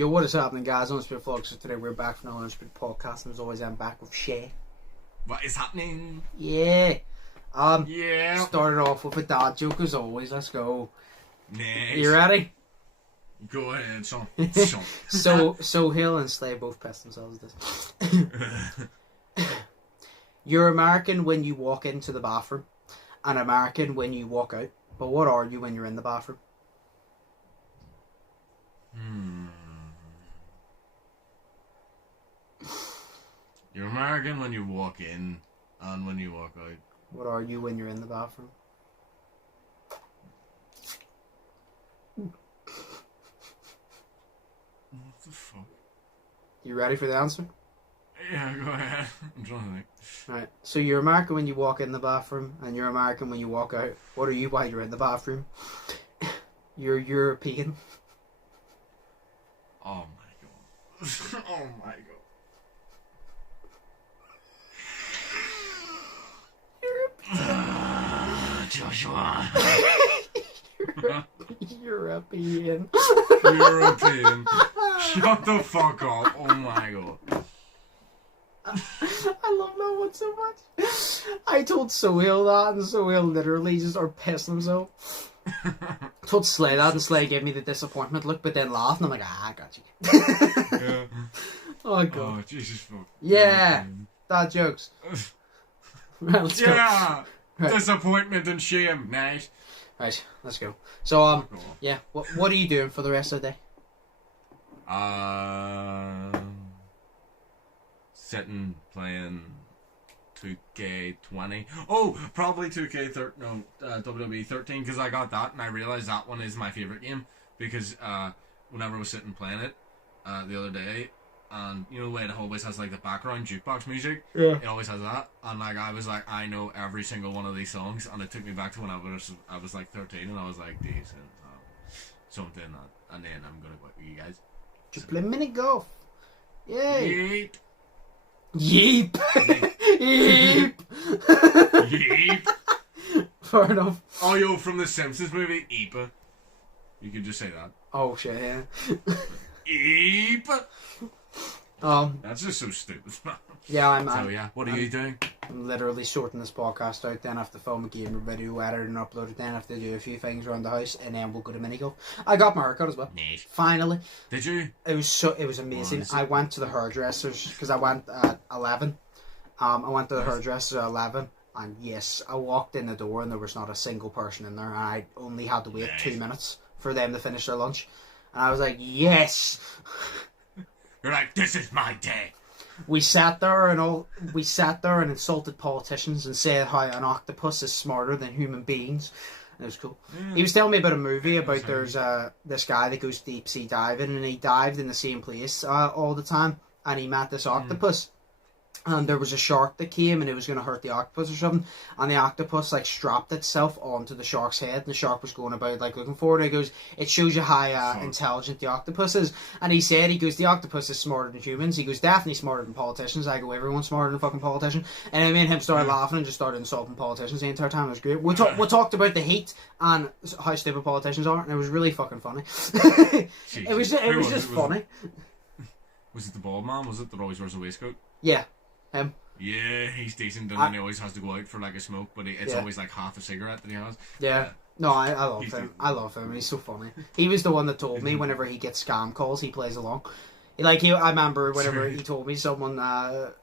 Yo, what is happening, guys? Undisputed vlog. So today we're back from the Undisputed podcast, and as always, I'm back with Shay. What is happening? Yeah. Yeah. Started off with a dad joke as always. Let's go. Nice. You ready? Go ahead, son. So Hill and Slay both pissed themselves with this. You're American when you walk into the bathroom, and American when you walk out. But what are you when you're in the bathroom? You're American when you walk in and when you walk out. What are you when you're in the bathroom? What the fuck? You ready for the answer? Yeah, go ahead. I'm trying to think. Right. So you're American when you walk in the bathroom, and you're American when you walk out. What are you while you're in the bathroom? You're European. Oh my god. Oh my god. Joshua. European. European. Shut the fuck up. Oh my god. I love that one so much. I told Sohail that, and Sohail literally just pissed himself. I told Slay that, and Slay gave me the disappointment look, but then laughed, and I'm like, I got you. Yeah. Oh god. Oh, Jesus fuck. Yeah. Dad jokes. Right, let's go. Yeah. Right. Disappointment and shame. Nice. Right, let's go. So, yeah, what are you doing for the rest of the day? Sitting, playing 2K20. Oh, probably 2K13. No, WWE 13, because I got that and I realized that one is my favorite game because whenever I was sitting playing it the other day, and you know the way it always has like the background jukebox music, yeah, it always has that, and like I was like, I know every single one of these songs, and it took me back to when I was like 13, and I was like, decent, so I'm doing that, and then I'm gonna go out with you guys. Just play mini golf. Yay! Yeet. Yeep. Yeep. Yeep. Fair enough. Oh, yo, from the Simpsons movie, Eepa. You could just say that. Oh shit, yeah. Eepa. That's just so stupid. Yeah, what are you doing? I'm literally sorting this podcast out, then I have to film a gamer video, edit and upload it, then I have to do a few things around the house, and then we'll go to mini golf. I got my haircut as well. Nice. Finally. Did you? It was amazing. I went to the hairdressers, because I went at 11. I went to the hairdressers at 11, and yes, I walked in the door and there was not a single person in there, and I only had to wait 2 minutes for them to finish their lunch. And I was like, yes! You're like, this is my day. We sat there and insulted politicians and said how an octopus is smarter than human beings. And it was cool. Yeah. He was telling me about a movie about there's this guy that goes deep sea diving, and he dived in the same place all the time, and he met this octopus. And there was a shark that came and it was going to hurt the octopus or something, and the octopus like strapped itself onto the shark's head, and the shark was going about like looking for it. He goes, it shows you how intelligent the octopus is. And he said, the octopus is smarter than humans. He goes, definitely smarter than politicians. I go, everyone's smarter than a fucking politician. And I made him start laughing and just started insulting politicians the entire time. It was great. We talked about the heat and how stupid politicians are, and it was really fucking funny. It was just funny. Was it the bald man? Was it that always wears a waistcoat? Yeah. Him. Yeah, he's decent, and then he always has to go out for like a smoke, but it's always like half a cigarette that he has. Yeah. No, I love him. I love him. He's so funny. He was the one that told me whenever he gets scam calls, he plays along. I remember whenever he told me someone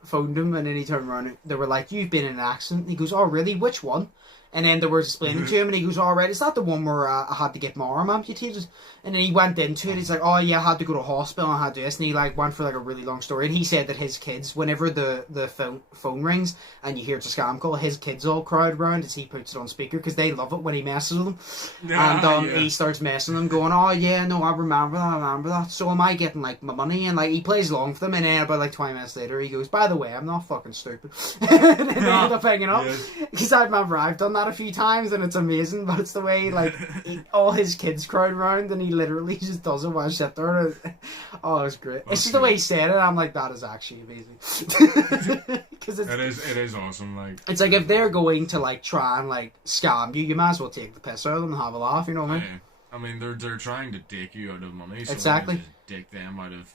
phoned him, and then he turned around and they were like, "You've been in an accident." And he goes, "Oh, really? Which one?" And then they were explaining to him, and he goes, "All right, is that the one where I had to get my arm amputated?" And then he went into it. He's like, "Oh yeah, I had to go to hospital and I had to do this." And he like went for like a really long story. And he said that his kids, whenever the phone rings and you hear it's a scam call, his kids all crowd around as he puts it on speaker because they love it when he messes with them. And he starts messing with them, going, "Oh yeah, no, I remember that. So am I getting like my money?" And like he plays along for them. And then about like 20 minutes later, he goes, "By the way, I'm not fucking stupid." And then they end up hanging up because I remember I've done that a few times, and it's amazing. But it's the way like all his kids crowd around, and he literally just does it while I sit there. Oh, it's great. It's just the way he said it. I'm like, that is actually amazing. Because it is awesome. Like it's like if they're going to like try and like scam you, you might as well take the piss out of them and have a laugh. You know what I mean? I mean, they're trying to dick you out of money, so Exactly. just dick them out of,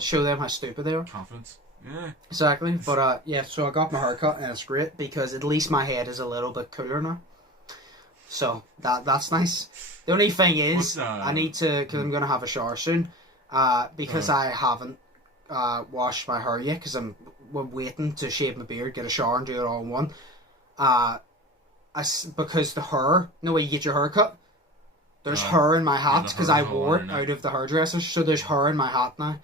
show them how stupid they are. confidence. Yeah. Exactly. But yeah, so I got my haircut and it's great because at least my head is a little bit cooler now. So that's nice. The only thing is, I need to, because I'm going to have a shower soon, because I haven't washed my hair yet, because I'm waiting to shave my beard, get a shower and do it all in one. Because the hair, no way you get your hair cut, there's hair in my hat, because I wore it out of the hairdresser, so there's hair in my hat now.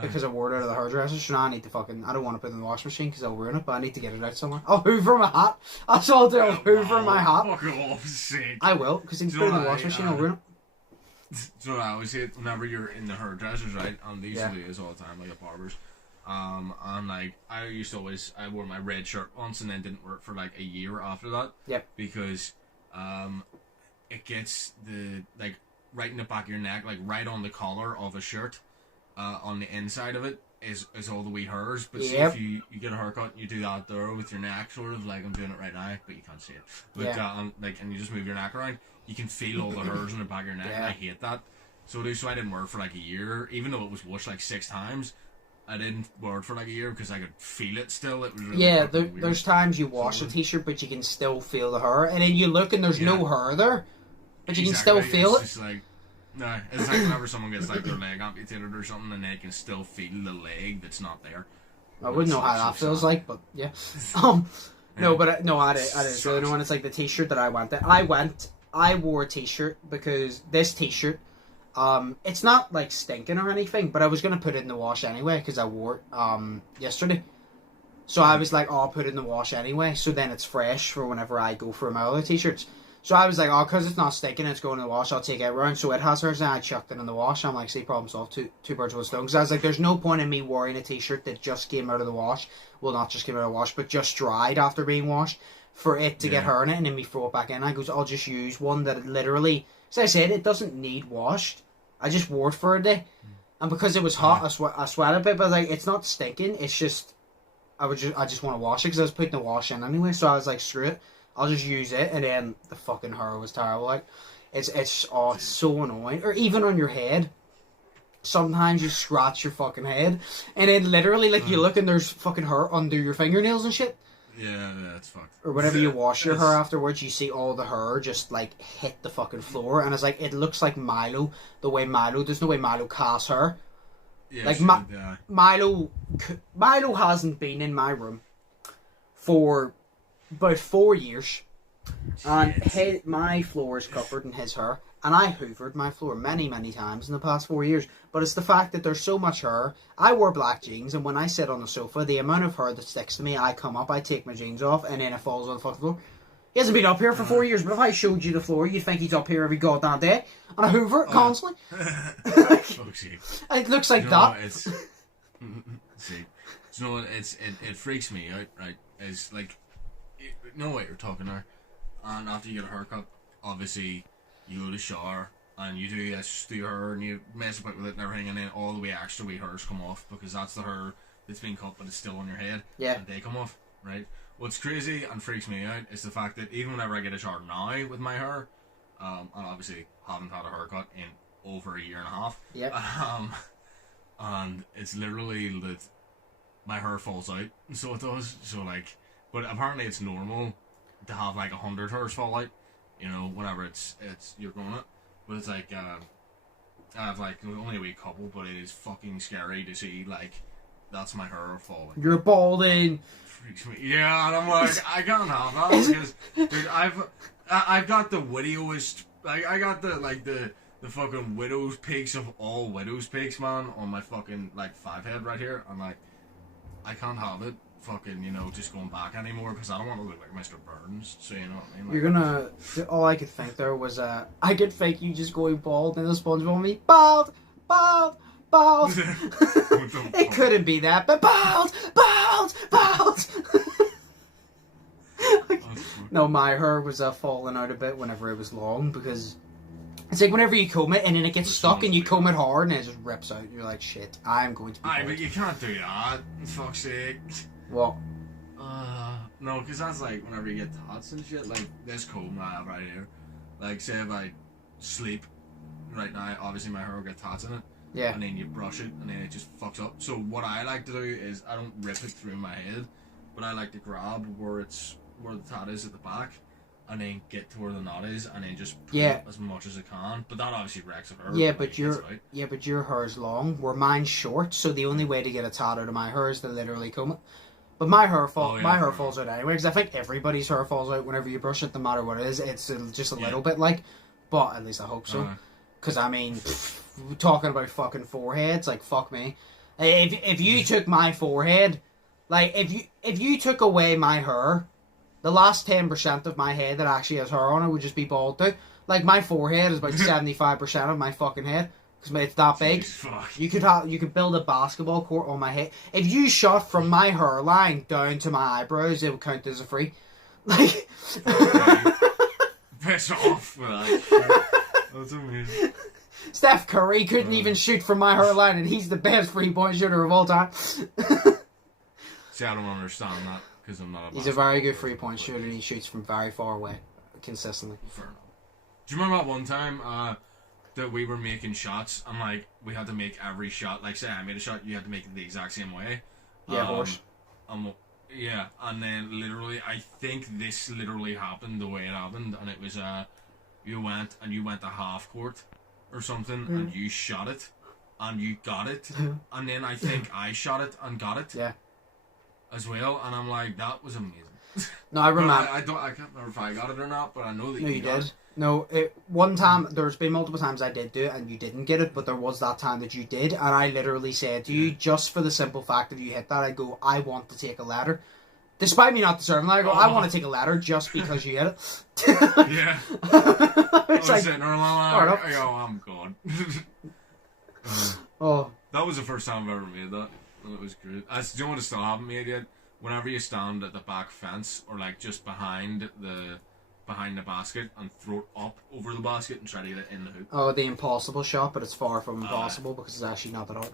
Because I wore it out of the hairdresser, so now I need to I don't want to put it in the washing machine because I'll ruin it, but I need to get it out somewhere. I'll hoover my hat. That's all I'll do. I'll hoover my hat. Fuck off, sick. I will, because if you put it in the washing machine, I'll ruin it. So I always say, whenever you're in the hairdressers, right, and they used to do this all the time, like at barbers, and like, I used to always, I wore my red shirt once and then didn't wear it for like a year after that. Yep. Because, it gets like, right in the back of your neck, like right on the collar of a shirt. On the inside of it is all the wee hairs, but see if you get a haircut and you do that there with your neck, sort of like I'm doing it right now, but you can't see it. But and you just move your neck around, you can feel all the hairs in the back of your neck. And I hate that. So I didn't wear it for like a year, even though it was washed like 6 times. I didn't wear it for like a year because I could feel it still. It was really there's times you wash a t-shirt, but you can still feel the hair, and then you look and there's no hair there, but you can still feel it. Just like, no, it's like whenever someone gets like their leg amputated or something and they can still feel the leg that's not there. I wouldn't know how that feels like, but yeah. No, but no, I did. So the one, it's like the t-shirt that I went. I wore a t-shirt because this t-shirt, it's not like stinking or anything, but I was gonna put it in the wash anyway because I wore it yesterday. So I was like, I'll put it in the wash anyway, so then it's fresh for whenever I go for my other t-shirts. So I was like, because it's not stinking, it's going in the wash, I'll take it around. So it has hers, and I chucked it in the wash. I'm like, see, problem solved, two birds with a stone. Because I was like, there's no point in me wearing a t-shirt that just came out of the wash. Well, not just came out of the wash, but just dried after being washed, for it to get hair in it, and then me throw it back in. I goes, I'll just use one that literally, as I said, it doesn't need washed. I just wore it for a day. And because it was hot, I sweat a bit, but I was like, it's not stinking, it's just, I just want to wash it, because I was putting the wash in anyway. So I was like, screw it. I'll just use it, and then the fucking hair was terrible. Like, it's so annoying. Or even on your head, sometimes you scratch your fucking head, and then literally, like, you look and there's fucking hair under your fingernails and shit. Yeah, it's fucked. Or whenever you wash your hair afterwards, you see all the hair just like hit the fucking floor, and it's like, it looks like Milo. There's no way Milo casts hair. Yeah, like Milo hasn't been in my room for about 4 years, and my floor is covered in his hair, and I hoovered my floor many times in the past 4 years, but it's the fact that there's so much hair. I wear black jeans, and when I sit on the sofa, the amount of hair that sticks to me, I come up, I take my jeans off, and then it falls on the fucking floor. He hasn't been up here for 4 years, but if I showed you the floor, you'd think he's up here every goddamn day, and I hoover it constantly. It looks like that. See, it freaks me out, right? It's like, you know what you're talking there, and after you get a haircut, obviously you go to the shower and you do this to your hair and you mess about with it and everything, and then all the way extra wee hairs come off because that's the hair that's been cut but it's still on your head, and they come off, right? What's crazy and freaks me out is the fact that even whenever I get a shower now with my hair, and obviously haven't had a haircut in over a year and a half, and it's literally that my hair falls out, so it does, so like, but apparently it's normal to have like 100 hairs fall out, you know, whenever it's you're growing it. But it's like, I have like only a wee couple, but it is fucking scary to see like that's my hair falling. You're balding. Freaks me. Yeah, and I'm like, I can't have that because dude, I've got the widowest, like I got the fucking widow's peaks of all widow's peaks, man, on my fucking like 5 head right here. I'm like, I can't have it fucking, you know, just going back anymore because I don't want to look like Mr. Burns, so you know what I mean? Like, you're gonna, all I could think there was, I could fake you just going bald and the SpongeBob me, bald. It couldn't be that, but bald. No, my hair was falling out a bit whenever it was long because it's like whenever you comb it and then it gets stuck and you comb it hard and it just rips out and you're like, shit, I'm going to be bald. But you can't do that, for fuck's sake. What? No, because that's like whenever you get tats and shit, like this comb I have right here. Like, say if I sleep right now, obviously my hair will get tats in it. Yeah. And then you brush it, and then it just fucks up. So what I like to do is I don't rip it through my head, but I like to grab where the tat is at the back, and then get to where the knot is, and then just pull it as much as I can. But that obviously wrecks it. Yeah, but your hair's long, where mine's short. So the only way to get a tat out of my hair is to literally comb it. But my hair falls out anyway, because I think everybody's hair falls out whenever you brush it, no matter what it is. It's just a little bit like, but at least I hope so. Because I mean, talking about fucking foreheads, like fuck me. If you took my forehead, like if you took away my hair, the last 10% of my head that actually has hair on it would just be bald too. Like my forehead is about 75% of my fucking head. Because it's that big. You could build a basketball court on my head. If you shot from my hairline down to my eyebrows, it would count as a free. Like, piss off with that. That's amazing. Steph Curry couldn't even shoot from my hairline, and he's the best 3-point shooter of all time. See, I don't understand that because I'm not. He's a very good 3-point shooter, and he shoots from very far away consistently. Fair enough. Do you remember that one time? That we were making shots, and like we had to make every shot. Like, say I made a shot, you had to make it the exact same way. Yeah, horse. Yeah, and then literally, I think this literally happened the way it happened, and it was you went to half court or something, and you shot it, and you got it, and then I think I shot it and got it. Yeah. As well, and I'm like, that was amazing. No, I remember. I can't remember if I got it or not, but I know that you did. No, one time, there's been multiple times I did do it and you didn't get it, but there was that time that you did, and I literally said to you, just for the simple fact that you hit that, I go, I want to take a ladder. Despite me not deserving that, I go, I want to take a ladder just because you hit it. Yeah. I was like, sitting there I go, I'm gone. That was the first time I've ever made that, and it was great. Do you know what I still haven't made yet? Whenever you stand at the back fence, or like just behind the basket, and throw it up over the basket and try to get it in the hoop. Oh, the impossible shot, but it's far from impossible because it's actually not that hard.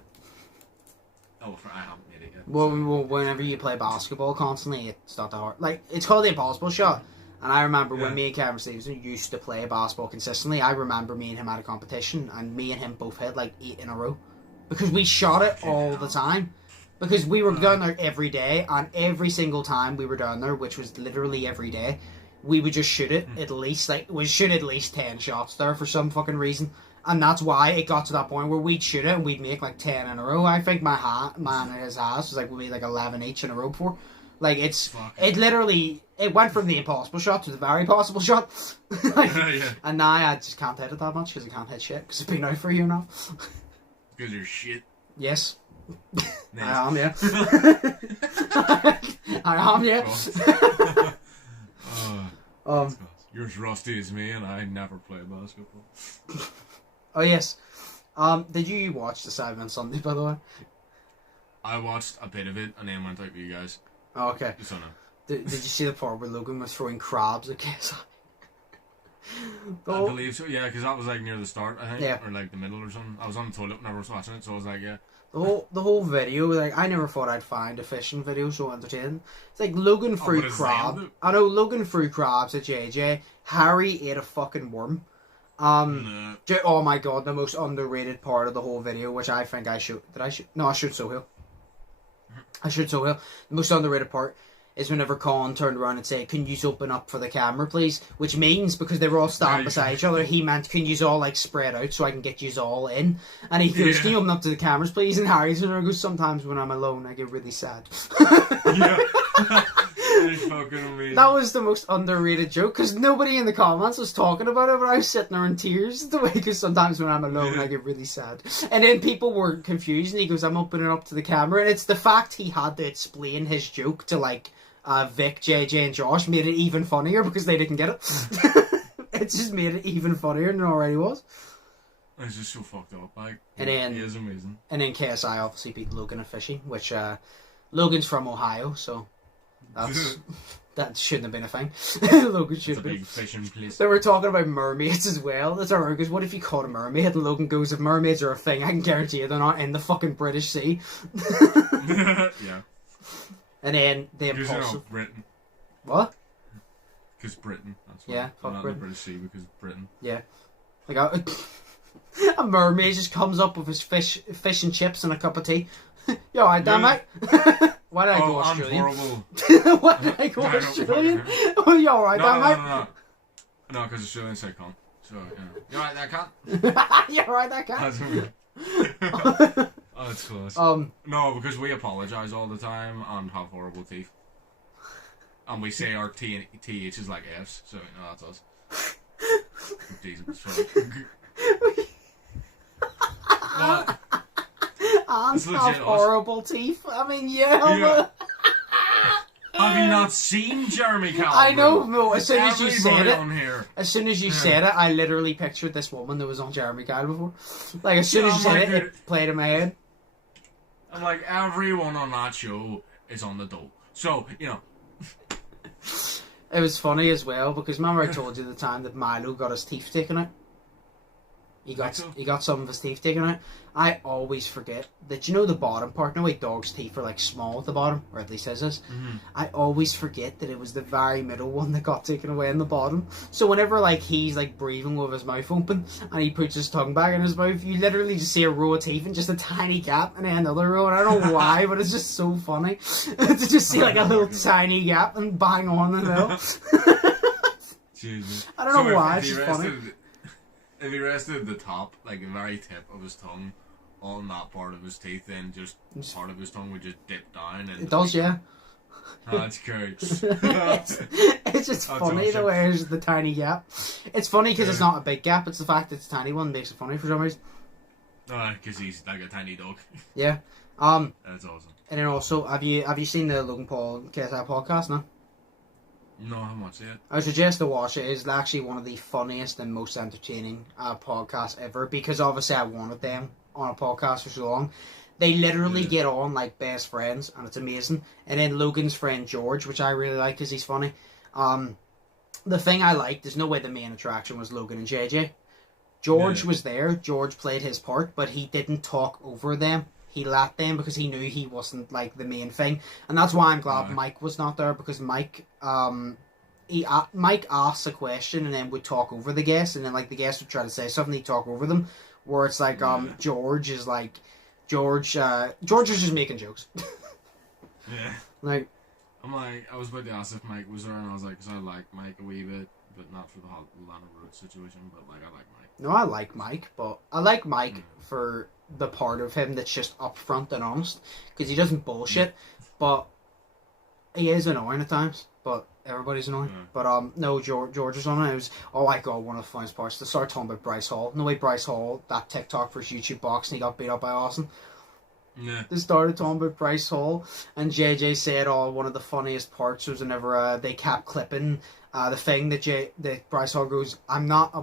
Oh, I haven't made it yet. Well, whenever you play basketball constantly, it's not that hard. Like, it's called the impossible shot. And I remember when me and Kevin Stevenson used to play basketball consistently, I remember me and him at a competition, and me and him both hit like 8 in a row. Because we shot it all the time. Because we were down there every day, and every single time we were down there, which was literally every day, we would just shoot it at least, like, we shoot at least 10 shots there for some fucking reason. And that's why it got to that point where we'd shoot it and we'd make like 10 in a row. I think man and his ass was like, we made like 11 each in a row before. Like, it went from the impossible shot to the very possible shot. Like, and now I just can't hit it that much because I can't hit shit because it's been out for a year now. Because you're shit. Yes. Nice. I am, yeah. I am, yeah. You're as rusty as me, and I never play basketball. Oh yes. Did you watch the Saturday Sunday, by the way? I watched a bit of it and then went out with you guys. Oh, okay. Just on Did you see the part where Logan was throwing crabs at KSI? I believe so, yeah, because that was like near the start, I think, or like the middle or something. I was on the toilet when I was watching it, so I was like, yeah. The whole video, like, I never thought I'd find a fishing video so entertaining. It's like Logan threw crab. I know Logan threw crabs at JJ. Harry ate a fucking worm. Oh my god, the most underrated part of the whole video, which I think I should. Did I shoot? No, I should Sohail. The most underrated part is whenever Colin turned around and said, "Can you open up for the camera, please?" Which means, because they were all standing beside each other, he meant, "Can you all like spread out so I can get you all in?" And he goes, "Can you open up to the cameras, please?" And Harry's there goes, "Sometimes when I'm alone, I get really sad." Yeah. Fucking amazing. That was the most underrated joke because nobody in the comments was talking about it, but I was sitting there in tears the way, because sometimes when I'm alone I get really sad. And then people were confused and he goes, "I'm opening up to the camera," and it's the fact he had to explain his joke to like Vic, JJ and Josh made it even funnier because they didn't get it. It just made it even funnier than it already was. It's just so fucked up, like, and then, he is amazing. And then KSI obviously beat Logan at fishing, which Logan's from Ohio, so that shouldn't have been a thing. Logan should have been. Big fishing place. They were talking about mermaids as well. That's alright, because what if you caught a mermaid? And Logan goes, "If mermaids are a thing, I can guarantee you they're not in the fucking British Sea." Yeah. And then the Impaulsive. Britain. What? Because Britain. That's why. Yeah, fuck not Britain. the British Sea, because Britain. Yeah. Like a mermaid just comes up with his fish and chips and a cup of tea. You alright, damn mate? Why did I go Australian? Why did I go Australian? Oh, you alright, damn mate? No, because Australians say cunt. So, you alright, that cunt? You alright, that cunt? Oh, it's close. No, because we apologise all the time and have horrible teeth. And we say our TH is like F's, so that's us. Jesus, sorry. What? And have horrible teeth. I mean, yeah. Have you not seen Jeremy Calvin? I know, no, as soon as you said it, I literally pictured this woman that was on Jeremy Kyle before. Like, as soon as you said it played in my head. I'm like, everyone on that show is on the dope. So, It was funny as well, because remember I told you the time that Milo got his teeth taken out? He got some of his teeth taken out. I always forget that, the bottom part, no way dogs' teeth are like small at the bottom, or at least his is. Mm-hmm. I always forget that it was the very middle one that got taken away in the bottom. So whenever he's breathing with his mouth open and he puts his tongue back in his mouth, you literally just see a row of teeth and just a tiny gap and then another row. And I don't know why, but it's just so funny to just see a little tiny gap and bang on the middle. Jesus. I don't know why, it's just funny. If he rested the top, the very tip of his tongue, on that part of his teeth, then just part of his tongue would just dip down. And it does, yeah. That's great. It's just funny the way there's the tiny gap. It's funny because it's not a big gap, it's the fact that it's a tiny one makes it funny for some reason. Because he's like a tiny dog. Yeah. That's awesome. And then also, have you seen the Logan Paul KSI podcast now? No, I haven't watched it yet. I suggest to watch it. It's actually one of the funniest and most entertaining podcasts ever, because obviously I wanted them on a podcast for so long. They literally get on like best friends, and it's amazing. And then Logan's friend George, which I really like because he's funny. The thing I liked, there's no way the main attraction was Logan and JJ. George was there. George played his part, but he didn't talk over them. He let them because he knew he wasn't the main thing, and that's why I'm glad Mike was not there, because Mike asks a question and then would talk over the guest, and then the guest would try to say something, he'd talk over them. Where it's George is George is just making jokes. Yeah. I was about to ask if Mike was there, and I was because I like Mike a wee bit, but not for the whole Lana Road situation, but I like Mike. No, I like Mike, but I like Mike for the part of him that's just upfront and honest, because he doesn't bullshit, but he is annoying at times, but everybody's annoying. But no, George was on it. It was one of the funniest parts. They started talking about Bryce Hall. No way, Bryce Hall, that TikTok for his YouTube box, and he got beat up by Austin. Yeah. They started talking about Bryce Hall, and JJ said, one of the funniest parts was whenever they kept clipping the thing that Bryce Hall goes, I'm not a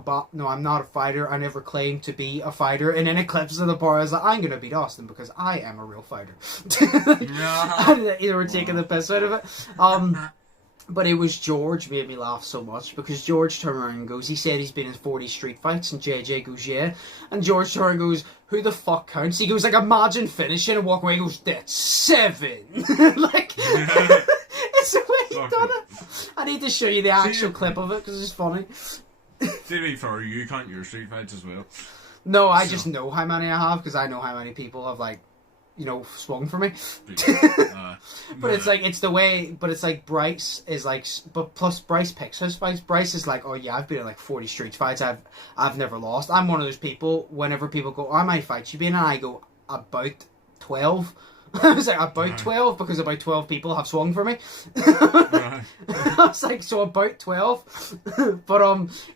fighter, I never claimed to be a fighter, and then it clips to the part, I was I'm gonna beat Austin because I am a real fighter. They were taking the piss out of it. But it was George made me laugh so much, because George turned around and goes, he said he's been in 40 street fights, and JJ goes, yeah. And George turned and goes, who the fuck counts? He goes, imagine finishing and walk away. He goes, that's 7. It's the way he done it. I need to show you the actual clip of it, because it's funny. To be fair, you count your street fights as well. No, I just know how many I have, because I know how many people have, swung for me. But it's the way, but it's Bryce is but plus Bryce picks his fights. Bryce is I've been in 40 street fights, I've never lost. I'm one of those people, whenever people go, how many fights you been in? And I go, about 12. I was about 12, because about 12 people have swung for me. I was so about 12. But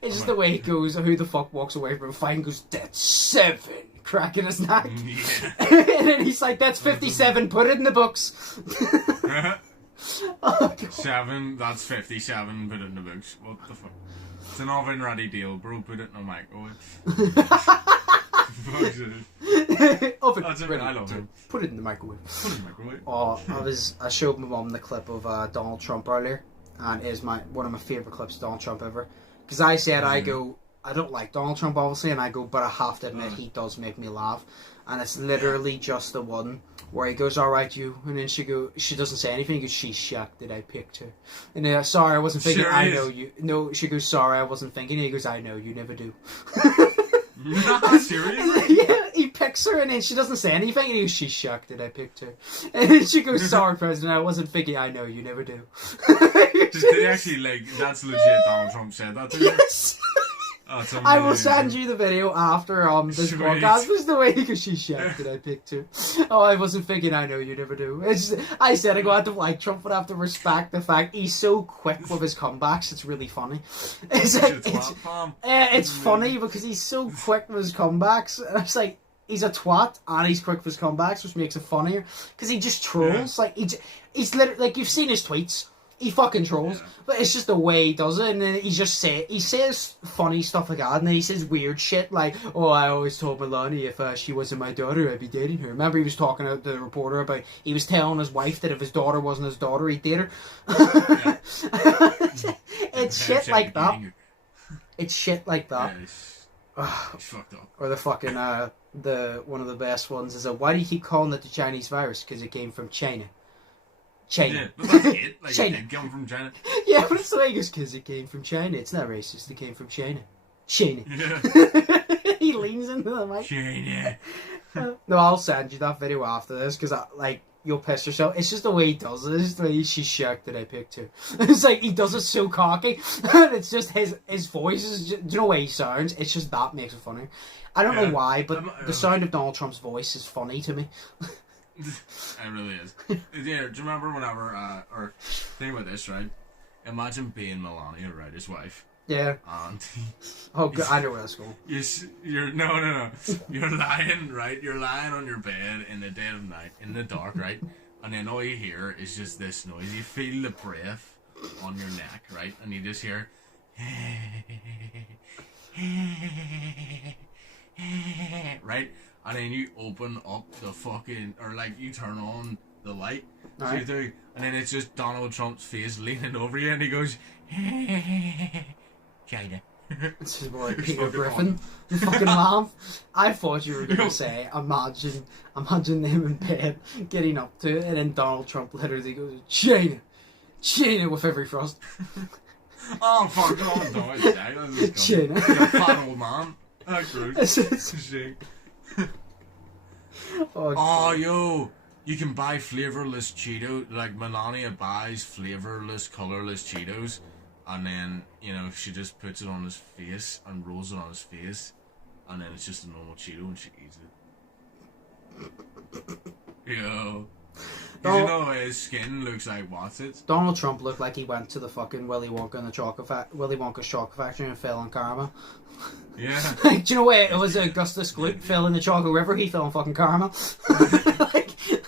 it's just the way he goes, who the fuck walks away from a fight and goes, that's 7. Cracking his neck. Yeah. And then he's that's 57, put it in the books. 7, that's 57, put it in the books. What the fuck? It's an oven ready deal, bro, put it in a microwave. I love it. Put it in the microwave. I showed my mum the clip of Donald Trump earlier, and it is one of my favourite clips of Donald Trump ever. Because I said, I don't like Donald Trump, obviously, and I go, but I have to admit, he does make me laugh. And it's literally just the one where he goes, alright, you, and then she doesn't say anything, he goes, she's shocked that I picked her. And then, sorry, I wasn't thinking, I know you. No, she goes, sorry, I wasn't thinking, and he goes, I know, you never do. Nah, seriously? Yeah, he picks her and then she doesn't say anything and he goes, she's shocked that I picked her. And then she goes, sorry, President, I wasn't thinking. I know, you never do. Did they actually, like, that's legit Donald Trump said that to you? Yes! That's I will send you the video after this Sweet. podcast. Was the way because she's shocked that I picked her. Oh, I wasn't thinking. I know you never do. I said I got to like Trump would have to respect the fact he's so quick with his comebacks. It's really funny. It's funny because he's so quick with his comebacks. It's like he's a twat and he's quick with his comebacks, which makes it funnier because he just trolls. Like he's literally like you've seen his tweets. He fucking trolls, but it's just the way he does it, and then he says funny stuff like that, and then he says weird shit like, "Oh, I always told Melania if she wasn't my daughter, I'd be dating her." Remember, he was talking to the reporter about he was telling his wife that if his daughter wasn't his daughter, he'd date her. It's shit like that. It's shit like that. Yeah, it's fucked up. Or the fucking the one of the best ones is why do you keep calling it the Chinese virus? Because it came from China. China. Yeah, but that's it. Like, China. it come from China. Yeah, but it's the way he goes, because it came from China. It's not racist, it came from China. China. Yeah. He leans into the mic. China. No, I'll send you that video after this, because, like, you'll piss yourself. It's just the way he does it. It's just the way she's shocked that I picked her. It's like, he does it so cocky. It's just his voice. Do you know the way he sounds? It's just that makes it funny. I don't know why, but the sound of Donald Trump's voice is funny to me. It really is. Yeah, do you remember whenever, or think about this, right? Imagine being Melania, right, his wife. Yeah. And oh, God, I know where that's going. You're no. You're lying, right? You're lying on your bed in the dead of night, in the dark, right? And then all you hear is just this noise. You feel the breath on your neck, right? And you just hear, right? And then you open up the fucking, or like you turn on the light, so you do, and then it's just Donald Trump's face leaning over you, and he goes, China. This is more like Peter Griffin, the fucking laugh. I thought you were going to say, imagine them in bed getting up to it, and then Donald Trump literally goes, China, with every thrust. Oh fuck, no, it's China. He's a fat old man. That's rude. Oh, yo, you can buy flavorless Cheetos. Like Melania buys flavorless, colorless Cheetos, and then she just puts it on his face and rolls it on his face, and then it's just a normal Cheeto, and she eats it. Yo, you know his skin looks like what's it? Donald Trump looked like he went to the fucking Willy Wonka's chocolate factory and fell in karma. Yeah. Do you know where it was Augustus Gloop fell in the chocolate river? He fell in fucking karma. It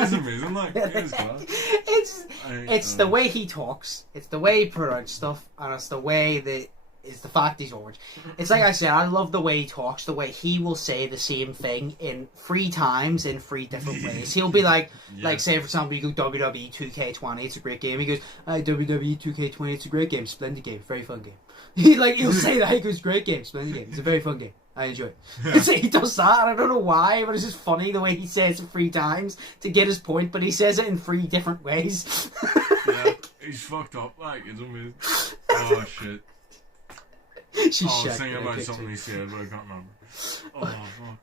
is amazing, like it is class. It's the way he talks, it's the way he pronounces stuff, and it's the way that is the fact he's orange. It's like I said, I love the way he talks, the way he will say the same thing in 3 times in 3 different ways. He'll be like, say for example, you go WWE 2K20, it's a great game. He goes, WWE 2K20, it's a great game, splendid game, very fun game. He'll say that, he goes, great game, splendid game, it's a very fun game. I enjoy it. So he does that, and I don't know why, but it's just funny the way he says it 3 times to get his point, but he says it in 3 different ways. Yeah, he's fucked up, like, it's amazing. Oh, shit. I was thinking about something he said, but I can't remember. Oh, fuck.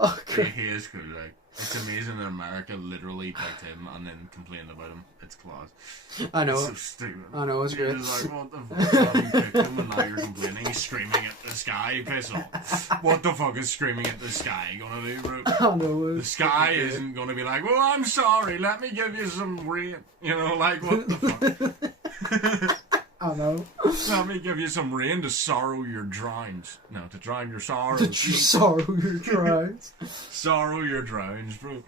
Oh, God. He is good, like. It's amazing that America literally picked him and then complained about him. It's class. I know. It's so stupid. I know, it's great. You're just like, what the fuck? You picked him and now you're complaining. He's screaming at the sky. Piss off. What the fuck is screaming at the sky gonna do, bro? I know. The sky isn't gonna be like, well, I'm sorry, let me give you some rain. Like, what the fuck? I know. Let me give you some rain to sorrow your drowns. No, to drown your sorrows. To sorrow your drowns. Sorrow your drowns, bro.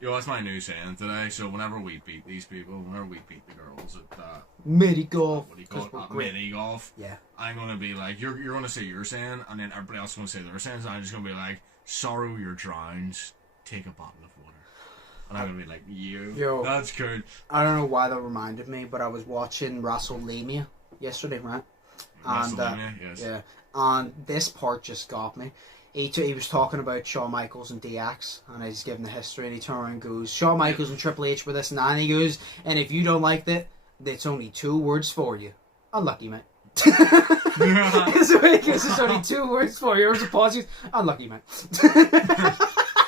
Yo, that's my new saying today. So whenever we beat these people, whenever we beat the girls at mini golf, what do you call it? Mini golf. Yeah. I'm gonna be like, you're gonna say your saying, and then everybody else is gonna say their saying. And I'm just gonna be like, sorrow your drowns. Take a bottle of water. And I'm gonna be like, yo, that's good. I don't know why that reminded me, but I was watching WrestleMania yesterday, right? WrestleMania, yes. Yeah, and this part just got me. He was talking about Shawn Michaels and DX, and he's giving the history, and he turned around and goes, Shawn Michaels and Triple H were this and that, and he goes, and if you don't like that, it's only 2 words for you. Unlucky, mate. It's only 2 words, 4 years of pauses. Unlucky, man.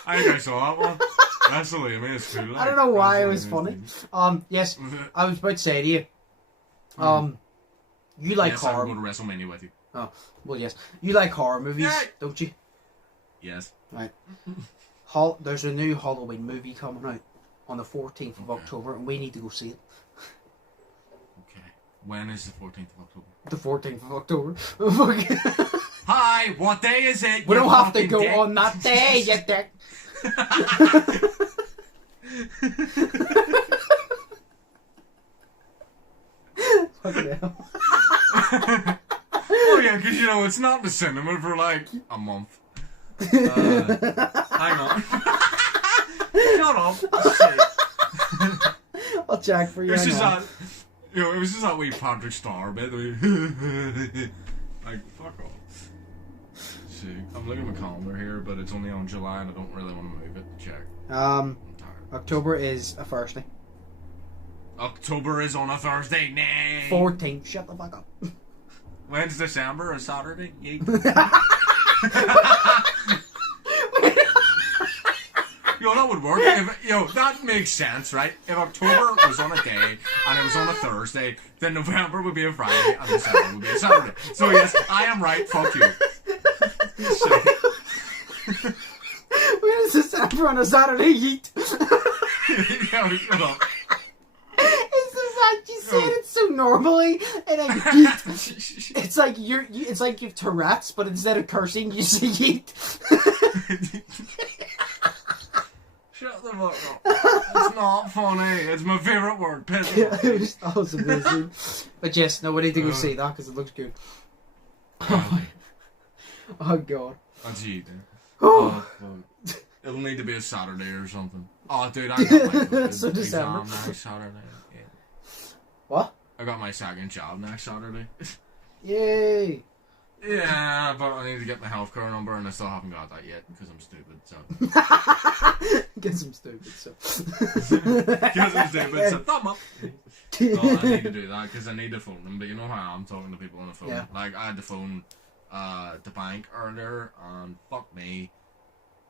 I think I saw that one. That's the lame. It's cool. Like, I don't know why it was funny. Yes, I was about to say to you. You like horror? I'll go to WrestleMania with you. Oh, well, yes. You like horror movies, don't you? Yes. Right. There's a new Halloween movie coming out on the 14th of October, and we need to go see it. Okay. When is the 14th of October? The 14th of October. Hi, what day is it? We don't have to go on that day, you dick. Fucking hell. Oh yeah, because it's not in the cinema for like a month. Hang on. Shut up. I'll check for you. It was just that, it was just that wee Patrick Star bit. Like, fuck off. See, I'm looking at my calendar here, but it's only on July, and I don't really want to move it. Check. I'm tired. October is a Thursday. October is on a Thursday. Nay. 14th. Shut the fuck up. When's December? A Saturday? That would work. That makes sense, right? If October was on a day and it was on a Thursday, then November would be a Friday and December would be a Saturday. So yes, I am right. Fuck you. When is December on a Saturday? Yeet. Shut up. It's the fact you said it so normally, and then yeet. It's like it's like you've Tourette's, but instead of cursing, you say yeet. Shut the fuck up. It's not funny. It's my favourite word. It was amazing. But yes, no, we need to go see that because it looks good. Oh god. That's yeet. Oh, it'll need to be a Saturday or something. Oh, dude, I got my so December next Saturday. Yeah. What? I got my second job next Saturday. Yay! Yeah, but I need to get my healthcare number, and I still haven't got that yet because I'm stupid. So because I'm stupid. So because I'm stupid. So thumb up. No, I need to do that because I need to phone them. But you know how I'm talking to people on the phone. Yeah. Like I had to phone the bank earlier, and fuck me.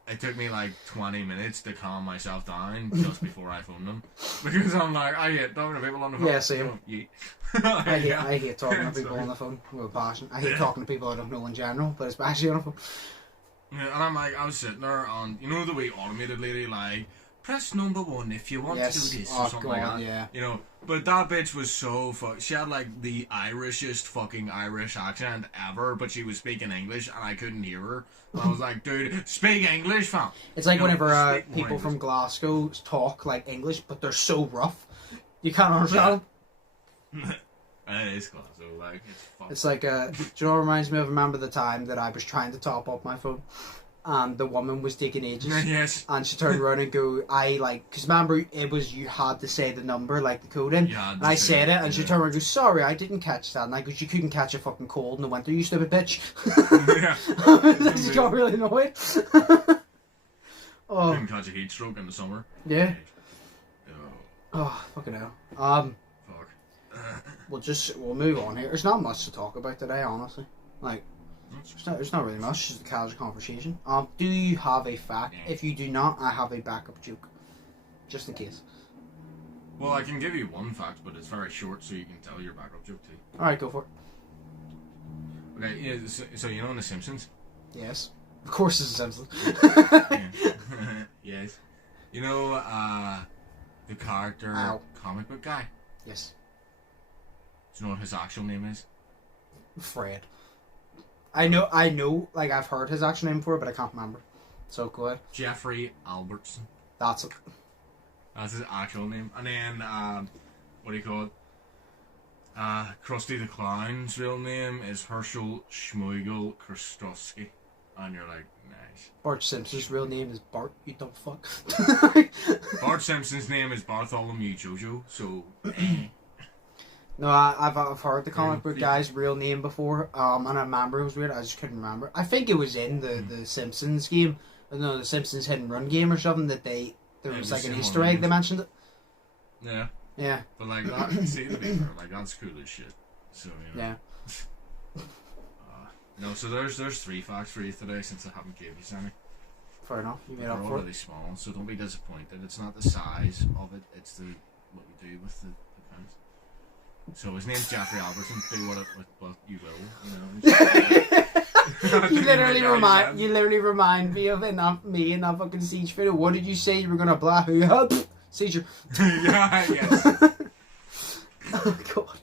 It took me like 20 minutes to calm myself down just before I phoned them. Because I'm like, I hate talking to people on the phone. Yeah, same. I hate talking to people Sorry. on the phone with passion. I hate talking to people I don't know in general, but especially on the phone. Yeah, and I'm like, I was sitting there on, the way automated lady, like, press number 1 if you want to do this or something like that. Yeah. But that bitch was so she had like the Irishest fucking Irish accent ever, but she was speaking English and I couldn't hear her. And I was like, dude, speak English, fam. It's like whenever people from Glasgow talk like English, but they're so rough, you can't understand them. It is Glasgow, like, it's fucking... It's like, do you know what reminds me of? Remember the time that I was trying to top up my phone? And the woman was taking ages. Yes. And she turned around and go, because remember, it was you had to say the number, like the code in. Yeah, and I said it, and she turned around and goes, sorry, I didn't catch that. And I goes, you couldn't catch a fucking cold in the winter, you stupid bitch. Yeah. She got really annoyed. Oh. Couldn't catch a heat stroke in the summer. Yeah. Oh. Oh, fucking hell. Fuck. We'll move on here. There's not much to talk about today, honestly. Like, there's not really much, just a casual conversation. Do you have a fact? If you do not, I have a backup joke. Just in case. Well, I can give you one fact, but it's very short, so you can tell your backup joke too. Alright, go for it. Okay, yeah, so you know in The Simpsons? Yes. Of course it's a Simpsons. Yes. You know, the character comic book guy? Yes. Do you know what his actual name is? Fred. I know, like, I've heard his actual name before, but I can't remember. So, go ahead. Jeffrey Albertson. That's it. That's his actual name. And then, what do you call it? Krusty the Clown's real name is Herschel Schmeugel Krustowski. And you're like, nice. Bart Simpson's real name is Bart, you dumb fuck. Bart Simpson's name is Bartholomew Jojo, so... No, I've heard the comic book guy's real name before, and I remember it was weird, I just couldn't remember. I think it was in the Simpsons game, no, the Simpsons Hit and Run game or something, that there was like an Easter egg, they mentioned it. Yeah. Yeah. But like, that, see, to be fair, like, that's cool as shit. So, you know. Yeah. No, so there's 3 facts for you today since I haven't gave you any. Fair enough. You made They're up all for really it. small, so don't be disappointed. It's not the size of it; it's the what you do with the pounds. So his name's Jeffrey Albertson. Do what you will. You literally remind me of me in that fucking siege video. What did you say you were gonna blah who up? Seizure. Yeah, yes. Oh god.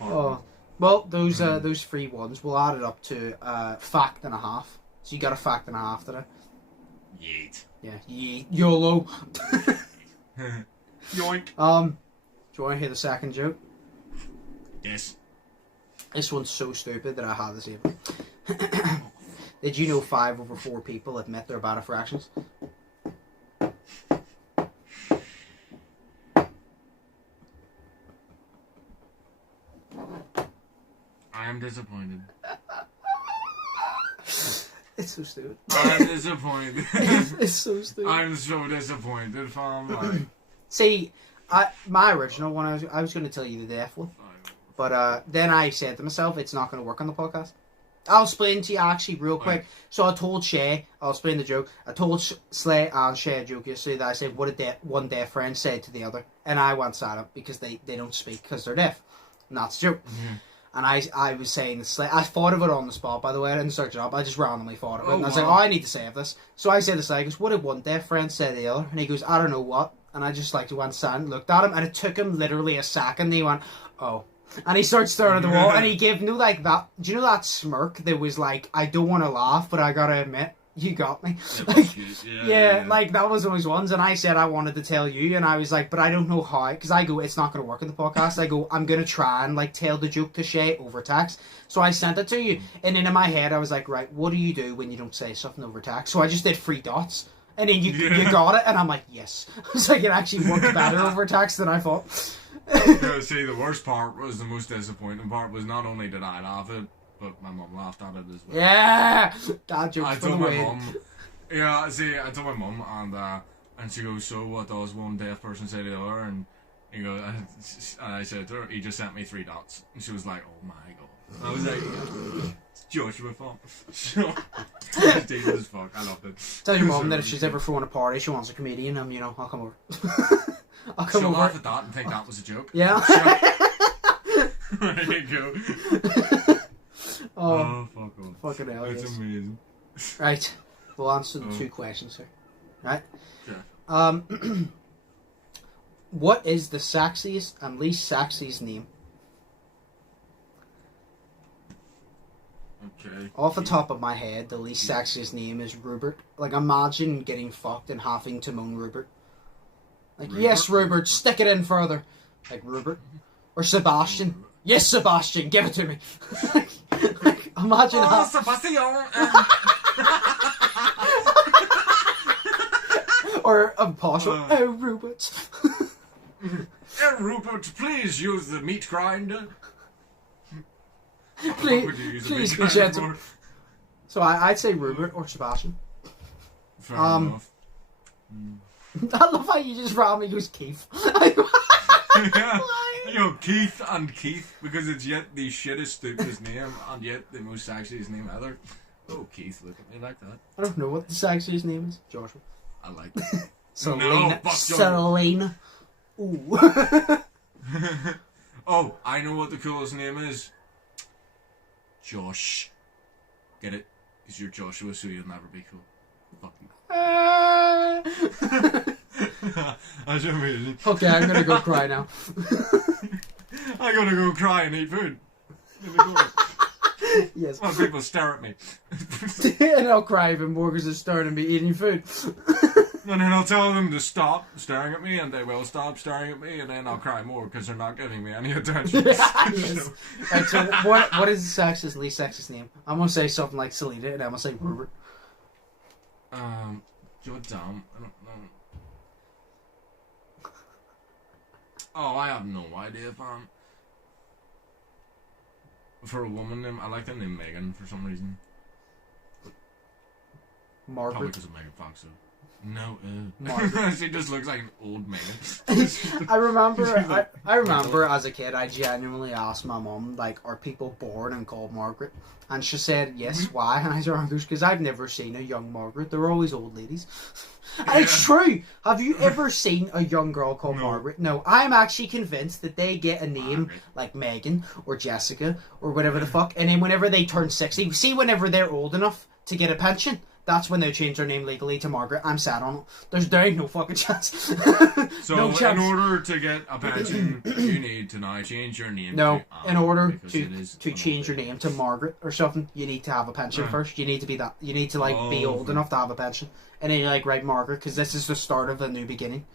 Oh. Well, those 3 ones, we'll add it up to fact and a half. So you got a fact and a half today. Yeet. Yeah, yeet. YOLO. Yoink. Do you want to hear the second joke? Yes. This one's so stupid that I had this even. Did you know 5 over 4 people admit they're bad at fractions? I am disappointed. It's so stupid. I'm disappointed. It's so stupid. I'm so disappointed, fam. See, my original one, I was going to tell you the deaf one. But then I said to myself, it's not going to work on the podcast. I'll explain to you actually real quick. Right. So I told Shay, I'll explain the joke. I told Slay and Shay a joke yesterday that I said what one deaf friend said to the other. And I went silent because they don't speak because they're deaf. And that's the joke. Mm-hmm. And I was saying to Slay, I thought of it on the spot, by the way. I didn't search it up. I just randomly thought of it. And I was like, I need to save this. So I said to Slay, what did one deaf friend say to the other? And he goes, I don't know what. And I just went silent, looked at him, and it took him literally a second. And he went, oh. And he started staring at the wall, and he gave, that, do you know that smirk that was like, I don't want to laugh, but I gotta admit, you got me. Yeah, that was those ones, and I said I wanted to tell you, and I was like, but I don't know how, because I go, it's not going to work in the podcast. I go, I'm going to try and, tell the joke to Shay over text. So I sent it to you, and then in my head, I was like, right, what do you do when you don't say something over text? So I just did 3 dots. And then you got it, and I'm like, yes. I was like, it actually worked better over text than I thought. Yeah, see, the worst part was the most disappointing part was not only did I laugh at it, but my mum laughed at it as well. Yeah! That joke's for the win. I told my mum, and she goes, so what does one deaf person say to the other? And he goes, and I said to her, he just sent me 3 dots. And she was like, oh my god. I was like, Joshua fuck. So, it's deep as fuck. I loved it. Tell your mum that if she's ever throwing a party, she wants a comedian, I'll come over. I'll come She'll over. laugh at that and think that was a joke. Yeah. There you go. Oh, fuck off. Fucking hell, That's amazing. Right. We'll answer the 2 questions here. Right? Yeah. What is the sexiest and least sexiest name? Okay. Off the top of my head, the least sexiest name is Rupert. Imagine getting fucked and having to moan Rupert. Rupert? Yes, Rupert, stick it in further. Rupert. Or Sebastian. Rupert. Yes, Sebastian, give it to me. Imagine Sebastian! Or partial. Oh, Rupert. Oh, Rupert, please use the meat grinder. Please be gentle. So I'd say Rupert or Sebastian. Fair enough. I love how you just randomly goes Keith. Yeah. Keith, because it's yet the shittest, stupidest name, and yet the most sexiest name ever. Oh, Keith, look at me like that. I don't know what the sexiest name is. Joshua. I like it. Selena. No, Selena. Ooh. Oh, I know what the coolest name is. Josh. Get it? Because you're Joshua, so you'll never be cool. Fuck you. That's amazing. Okay, I'm gonna go cry now. I'm gonna go cry and eat food. Yes. When people stare at me. And I'll cry even more because they're staring at me eating food. And then I'll tell them to stop staring at me, and they will stop staring at me, and then I'll cry more because they're not giving me any attention. Yes. Right, so what is the sexiest, least sexist name? I'm gonna say something like Selena, and I'm gonna say Rupert. You're dumb. I don't know. Oh, I have no idea, fam. For a woman name, I like the name Megan for some reason. Margaret. Probably because of Megan Fox, though. No, Margaret. she just looks like an old man. I remember as a kid, I genuinely asked my mum, like, are people born and called Margaret? And she said, yes, why? And I said, because I've never seen a young Margaret. They're always old ladies. And it's true. Have you ever seen a young girl called Margaret? No. I'm actually convinced that they get a name like Megan or Jessica or whatever the fuck. And then whenever they turn 60, see, whenever they're old enough to get a pension, that's when they change their name legally to Margaret. I'm sad on it. There ain't no fucking chance. So no chance. In order to get a pension, you need to now change your name. No, to in order to change your name to Margaret or something, you need to have a pension first. You need to be that. You need to like be old enough to have a pension, and then you like write Margaret because this is the start of a new beginning.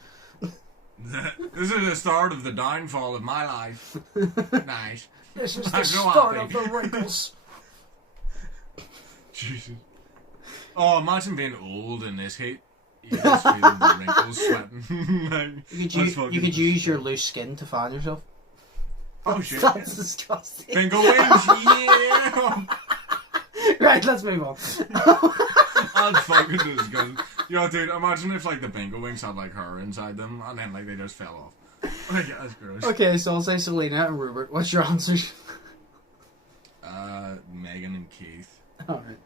This is the start of the downfall of my life. Nice. This is the start of the wrinkles. Jesus. Oh, imagine being old in this heat. You just feel the wrinkles sweating. You could use your loose skin to fan yourself. Oh shit. That's disgusting. Bingo wings, yeah! Right, let's move on. That's fucking disgusting. Yo, dude, imagine if like the bingo wings had like her inside them and then like they just fell off. Like, that's gross. Okay, so I'll say Selena and Rupert. What's your answers? Megan and Keith. Alright.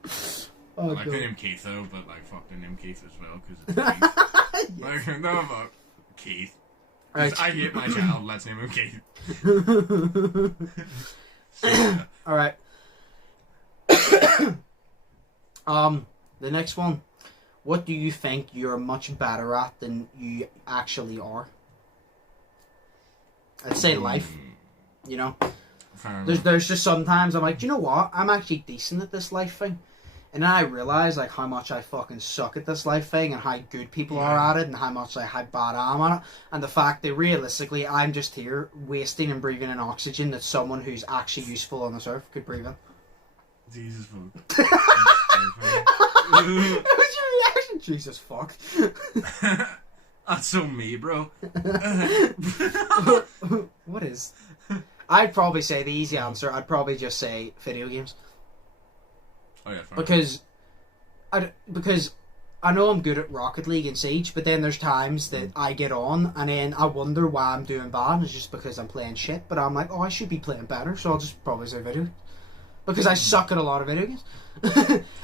Oh, I like the name Keith though, but like fuck the name Keith as well because it's Keith. Yes. Like, no, fuck Keith. Right. I hate my child. Let's name him Keith. Alright. The next one. What do you think you're much better at than you actually are? I'd say life. You know? There's just sometimes I'm like, do you know what? I'm actually decent at this life thing. And then I realise like how much I fucking suck at this life thing and how good people are at it and how much like how bad I am at it. And the fact that realistically I'm just here wasting and breathing in oxygen that someone who's actually useful on this earth could breathe in. Jesus fuck. What was your reaction? Jesus fuck. That's so me, bro. What is? I'd probably say the easy answer. I'd probably just say video games. Oh yeah, fair because I know I'm good at Rocket League and Siege, but then there's times that I get on and then I wonder why I'm doing bad. It's just because I'm playing shit. But I'm like, oh, I should be playing better, so I'll just probably say video games. Because I suck at a lot of video games.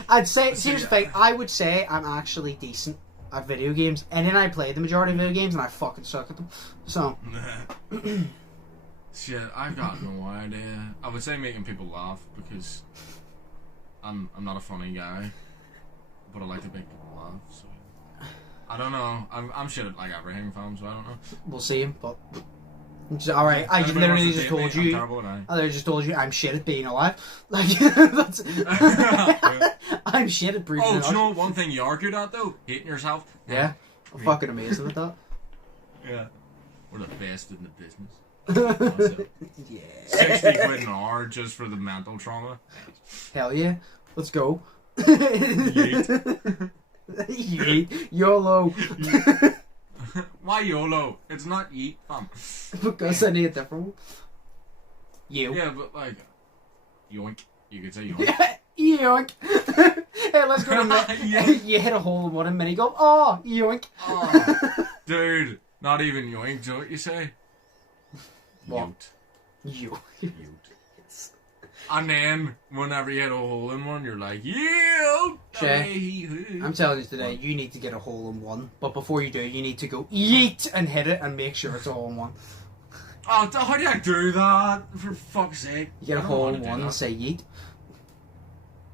I'd say, here's the thing, I would say I'm actually decent at video games, and then I play the majority of video games and I fucking suck at them. So shit, I've got no idea. I would say making people laugh because I'm not a funny guy, but I like to make people laugh. So I don't know. I'm shit at like everything, fam. So I don't know. We'll see, but all right. I literally just told you. I literally just told you I'm shit at being alive. Like that's. I'm shit at breathing. Oh, do you know one thing you are good at though? Hating yourself. Yeah, I'm fucking amazing at that. Yeah, we're the best in the business. Yeah. 60 quid an hour just for the mental trauma. Hell yeah. Let's go. Yeet. Yeet. YOLO. Why YOLO? It's not yeet, fam. Because I need a different one. You. Yeah, but like, yoink. You could say yoink. Yoink. Hey, let's go to you hit a hole in one and mini golf. Oh, yoink. Oh, dude, not even yoink. Do you know what you say? What? Yoot. And then, whenever you hit a hole in one, you're like, yoot! Shay, I'm telling you today, you need to get a hole in one. But before you do, you need to go yeet and hit it and make sure it's a hole in one. Oh, how do I do that? For fuck's sake. You get a hole in one and say yeet.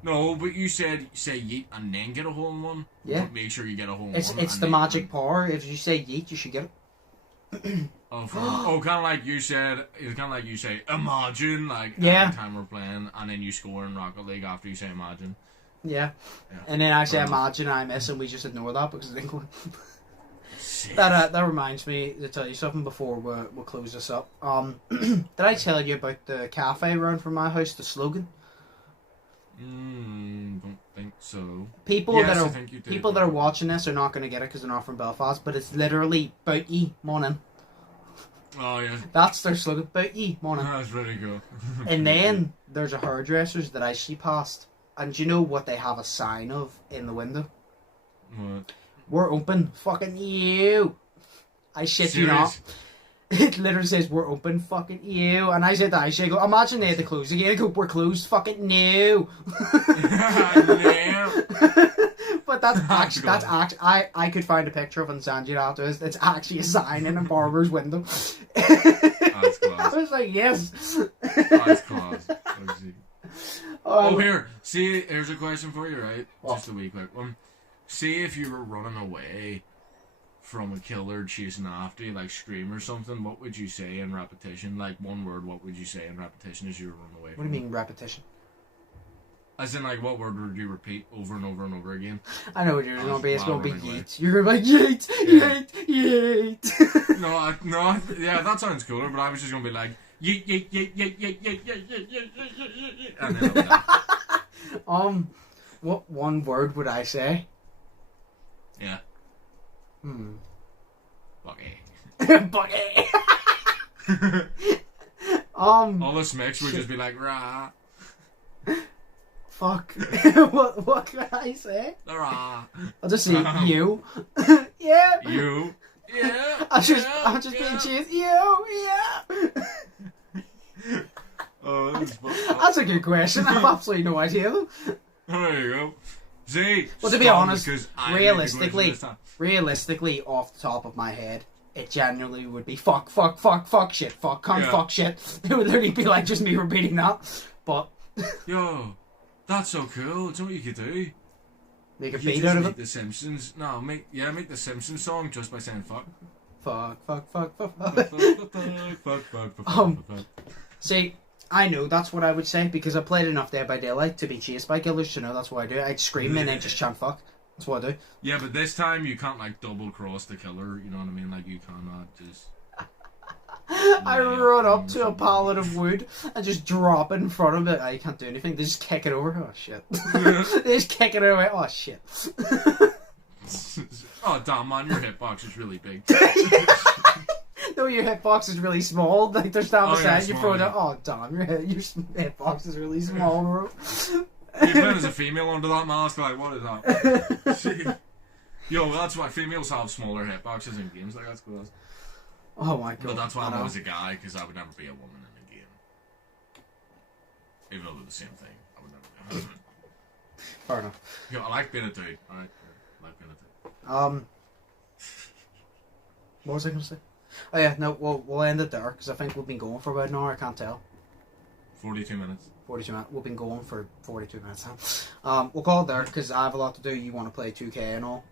No, but you said say yeet and then get a hole in one. Yeah. But make sure you get a hole in one. It's the magic power. If you say yeet, you should get it. Kind of like you said. It's kind of like you say imagine, like every time we're playing, and then you score in Rocket League after you say imagine. Yeah. And then I say imagine, I miss, and we just ignore that because it didn't go. That reminds me to tell you something before we'll close this up. Did I tell you about the cafe around from my house? The slogan. Don't think so. People that are watching this are not going to get it because they're not from Belfast, but it's literally "Bout ye morning." Oh yeah, that's their slogan. "Bout ye morning." That's really cool. And then there's a hairdresser's that I see past, and do you know what they have a sign of in the window? What? we're open. Fucking you. I shit Serious? you not. It literally says, we're open. Fucking you. And I said that. I should go, imagine they had to close again. I go, we're closed. Fucking no. No. But that's actually, I could find a picture of it and send you after this. It's actually a sign in a barber's window. That's class. I was like, yes. That's class. Oh, here. See, here's a question for you, right? What? Just a wee quick one. See if you were running away from a killer chasing after you, like Scream or something, what would you say in repetition? Like, one word, what would you say in repetition as you were running away from what do you mean repetition? As in, like, what word would you repeat over and over and over again? I know what you're going to be. It's going to be running away. yeet. You're going to be like, yeet, yeet, yeet. No, yeah, that sounds cooler, but I was just going to be like, yeet, yeet, yeet, yeet, yeet, yeet, yeet, yeet, yeet, yeet, yeet, and then I'll be done. What one word would I say? Yeah. Buggy. Buggy. All this mix would just be like, rah. Fuck. What can I say? Rah. I'll just say you. Yeah. You. Yeah. I'm just being chased. You. Yeah. That's a good question. I have absolutely no idea. There you go. See, well, to be honest, realistically, off the top of my head, it genuinely would be fuck, shit, fuck, cunt, fuck, shit. It would literally be like just me repeating that. But yo, that's so cool. Do you know what you could do? Make a beat out of it. The Simpsons. No, make the Simpsons song just by saying fuck. Fuck. Fuck. See, I know that's what I would say because I played enough Dead by Daylight to be chased by killers to know that's what I do. I'd scream and then just chant fuck. That's what I do. Yeah, but this time you can't like double cross the killer. You know what I mean? Like you cannot just. I run up to a pallet of wood and just drop it in front of it. I can't do anything. They just kick it over. Oh shit! They just kick it away. Oh shit! Oh damn man, your hitbox is really big. No, your hitbox is really small. Like there's down the side, you throw it out. Oh damn, your hitbox is really small, bro. You playing as a female under that mask? Like what is that? Yo, that's why females have smaller hitboxes in games. Like that's cool. Oh my god. But that's why I'm always a guy, because I would never be a woman in a game. Even though they're the same thing, I would never be a woman. Fair enough. Yo, I like being a dude. Alright, I like being a dude. What was I going to say? Oh yeah, no, we'll end it there, because I think we've been going for about an hour, I can't tell. 42 minutes. 42 minutes. We've been going for 42 minutes now. We'll call it there because I have a lot to do. You want to play 2K and all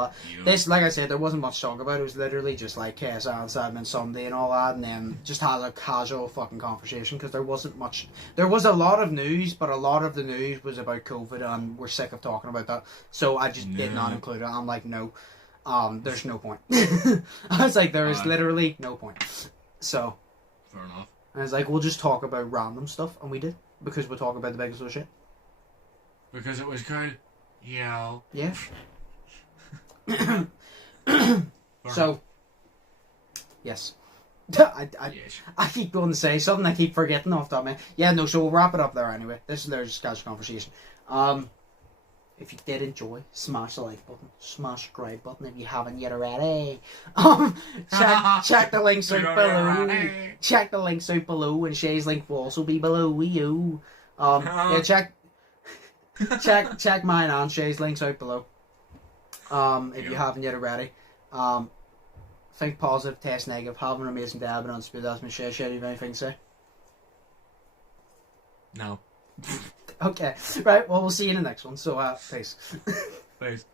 that. Yep. This, like I said, there wasn't much to talk about. It was literally just like KSI on Saturday Sunday and all that, and then just had a casual fucking conversation because there wasn't much. There was a lot of news, but a lot of the news was about COVID, and we're sick of talking about that. So I just did not include it. I'm like, no, there's no point. I was like, there is literally no point. So. Fair enough. And I was like, we'll just talk about random stuff, and we did. Because we're talking about the biggest of shit. Because it was cool. Yeah. Yeah. So, yes. I keep going to say something, I keep forgetting off that, man. Yeah, no, so we'll wrap it up there anyway. This is their just casual conversation. If you did enjoy, smash the like button, smash the subscribe button if you haven't yet already. Check the links out below. Check the links out below, and Shay's link will also be below you. Yeah, check mine and Shay's links out below. If you haven't yet already. Think positive, test negative, have an amazing day. I've been Undisputed. That's my Shay. Shay, do you have anything to say? No. Okay, right, well, we'll see you in the next one, so, peace. Peace.